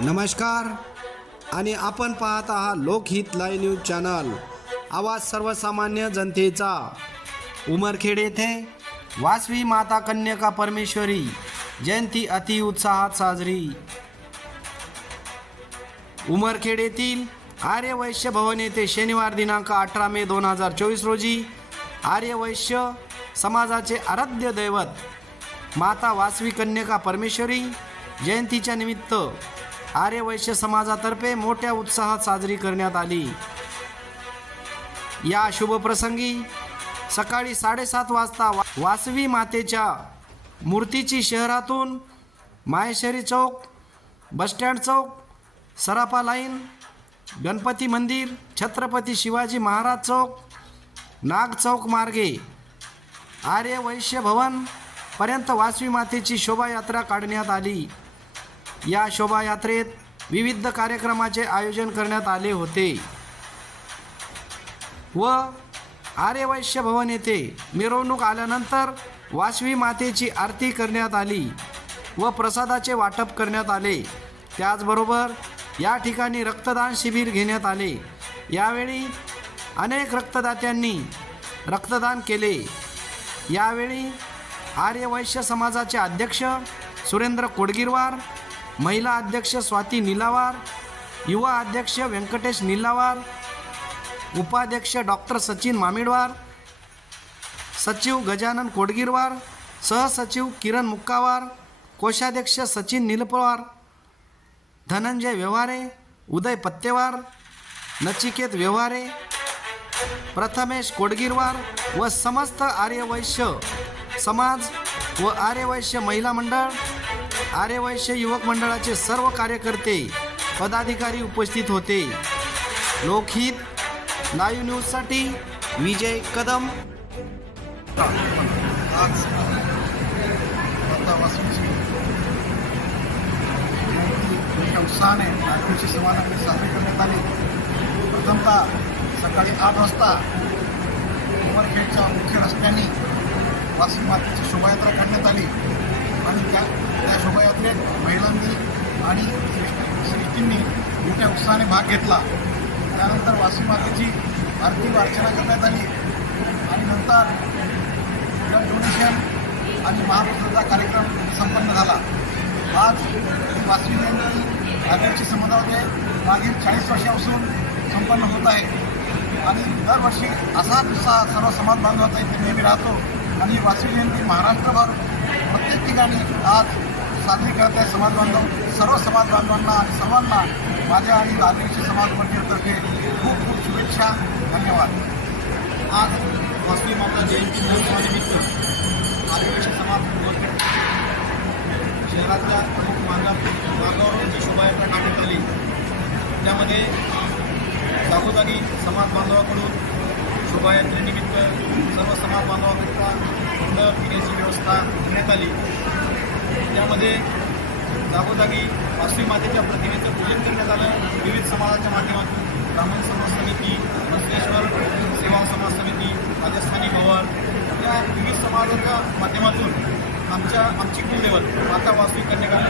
नमस्कार. आणि आपण पाहत आहात लोकहित लाईव्ह न्यूज चॅनल. आवाज सर्वसामान्य जनतेचा. उमरखेड येथे वासवी माता कन्यका परमेश्वरी जयंती अति उत्साहात साजरी. उमरखेड येथील आर्य वैश्य भवन येथे शनिवार दिनांक अठरा मे दोन हजार चोवीस रोजी आर्य वैश्य समाजाचे आराध्य दैवत माता वासवी कन्यका परमेश्वरी जयंतीच्या निमित्त आर्य वैश्य समाजातर्फे मोठ्या उत्साहात साजरी करण्यात आली. या शुभप्रसंगी सकाळी साडेसात वाजता वा वासवी मातेच्या मूर्तीची शहरातून Maheshwari Chowk bus stand Chowk Sarafa line Ganpati Mandir Chhatrapati Shivaji Maharaj चौक नाग चौक मार्गे आर्य वैश्य भवन पर्यंत वासवी मातेची शोभायात्रा काढण्यात आली. या शोभायात्रेत विविध कार्यक्रमाचे आयोजन करण्यात आले होते. व आर्यवैश्य भवन येथे मिरवणूक आल्यानंतर वासवी मातेची आरती करण्यात आली व प्रसादाचे वाटप करण्यात आले. त्याचबरोबर या ठिकाणी रक्तदान शिबिर घेण्यात आले. यावेळी अनेक रक्तदात्यांनी रक्तदान केले. यावेळी आर्यवैश्य समाजाचे अध्यक्ष सुरेंद्र कोडगिरवार महिला अध्यक्ष स्वाती निलावार युवा अध्यक्ष व्यंकटेश निलावार उपाध्यक्ष डॉक्टर सचिन मामिडवार सचिव गजानन कोडगिरवार सहसचिव किरण मुक्कावार कोषाध्यक्ष सचिन निलपवार धनंजय व्यवहारे उदय पत्तेवार नचिकेत व्यवहारे प्रथमेश कोडगिरवार व समस्त आर्यवैश्य समाज व आर्यवैश्य महिला मंडळ आर्यवैश्य युवक मंडळाचे सर्व कार्यकर्ते पदाधिकारी उपस्थित होते. लोकहित लाईव्ह न्यूजसाठी विजय कदम. आज मोठ्या उत्साहाने नागपूरची समाजाने साजरी करण्यात आली. प्रथमतः सकाळी आठ वाजता उमरखेडच्या मुख्य रस्त्यांनी वाशिम मातेची शोभायात्रा काढण्यात आली. आणि त्या त्या शोभायात्रेत महिलांनी आणि श्रेष्ठींनी मोठ्या उत्साहाने भाग घेतला. त्यानंतर वासवी मातेची आरती अर्चना करण्यात आली. आणि नंतर ब्लड डोनेशन आणि महाप्रसादाचा कार्यक्रम संपन्न झाला. आज ही वासवी जयंती आदिवासी समाजामध्ये मागील चाळीस वर्षापासून संपन्न होत आहे. आणि दरवर्षी असा उत्साह सर्व समाज बांधवाचा इथे नेहमी राहतो. आणि ही जयंती महाराष्ट्रभर प्रत्येक ठिकाणी आज साजरी करत आहे समाज बांधव. सर्व समाज बांधवांना आणि सर्वांना माझ्या आणि आदिवासी समाज मंडळीतर्फे खूप खूप शुभेच्छा. धन्यवाद. आज वासवी माता जयंती महोत्सवानिमित्त आदिवासी समाज शहरातल्या प्रमुख मार्गात मार्गावर त्यांची शोभायात्रा काढण्यात आली. त्यामध्ये जागोजागी समाज बांधवाकडून शोभायात्रेनिमित्त सर्व समाज बांधवाकरिता थंड पिण्याची व्यवस्था करण्यात आली. त्यामध्ये जागोजागी वासवी मातेच्या प्रतिमेचं पूजन करण्यात आलं. विविध समाजाच्या माध्यमातून ब्राह्मण समाज समिती बसवेश्वर सेवा समाज समिती राजस्थानी भवन या विविध समाजाच्या माध्यमातून आमच्या आमची कुलदेवत माता वासवी कन्याका